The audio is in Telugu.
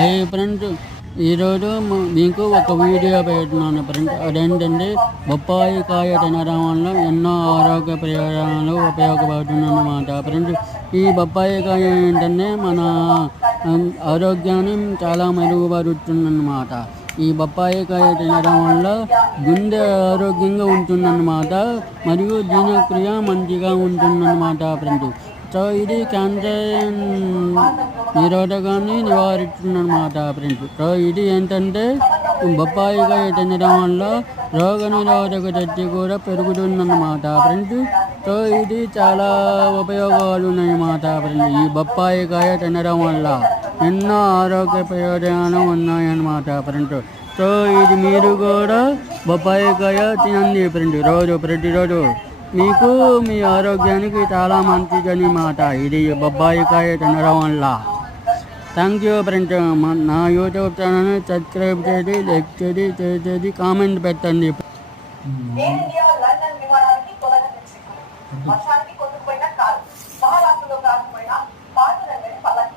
అయ్యి ఫ్రెండ్స్, ఈరోజు మీకు ఒక వీడియో పెడుతున్నాను ఫ్రెండ్స్. అదేంటంటే బొప్పాయి కాయ తినడం వల్ల ఎన్నో ఆరోగ్య ప్రయోజనాలు ఉపయోగపడుతుందన్నమాట ఫ్రెండ్స్. ఈ బొప్పాయి కాయ ఏంటంటే మన ఆరోగ్యాన్ని చాలా మెరుగుపరుస్తుందన్నమాట. ఈ బొప్పాయి కాయ తినడం వల్ల గుండె ఆరోగ్యంగా ఉంటుందన్నమాట, మరియు జీర్ణక్రియ మంచిగా ఉంటుందన్నమాట ఫ్రెండ్స్. సో ఇది క్యాన్సర్ నిరోధకాన్ని నివారిస్తుందన్నమాట ఫ్రెండ్స్. సో ఇది ఏంటంటే బొప్పాయికాయ తినడం వల్ల రోగ నిరోధక శక్తి కూడా పెరుగుతుందన్నమాట ఫ్రెండ్స్. సో ఇది చాలా ఉపయోగాలు ఉన్నాయన్నమాట ఫ్రెండ్స్. ఈ బొప్పాయికాయ తినడం వల్ల ఎన్నో ఆరోగ్య ప్రయోజనాలు ఉన్నాయన్నమాట ఫ్రెండ్స్. సో ఇది మీరు కూడా బొప్పాయికాయ తినండి ఫ్రెండ్స్, ప్రతిరోజు. మీకు మీ ఆరోగ్యానికి చాలా మంచిదని మాట ఇది బొప్పాయికాయ తినడం వల్ల. Thank you friends. నా యూట్యూబ్ ఛానల్ని సబ్స్క్రైబ్ చేసి, లైక్ చేసి, షేర్ చేసి, కామెంట్ పెట్టండి.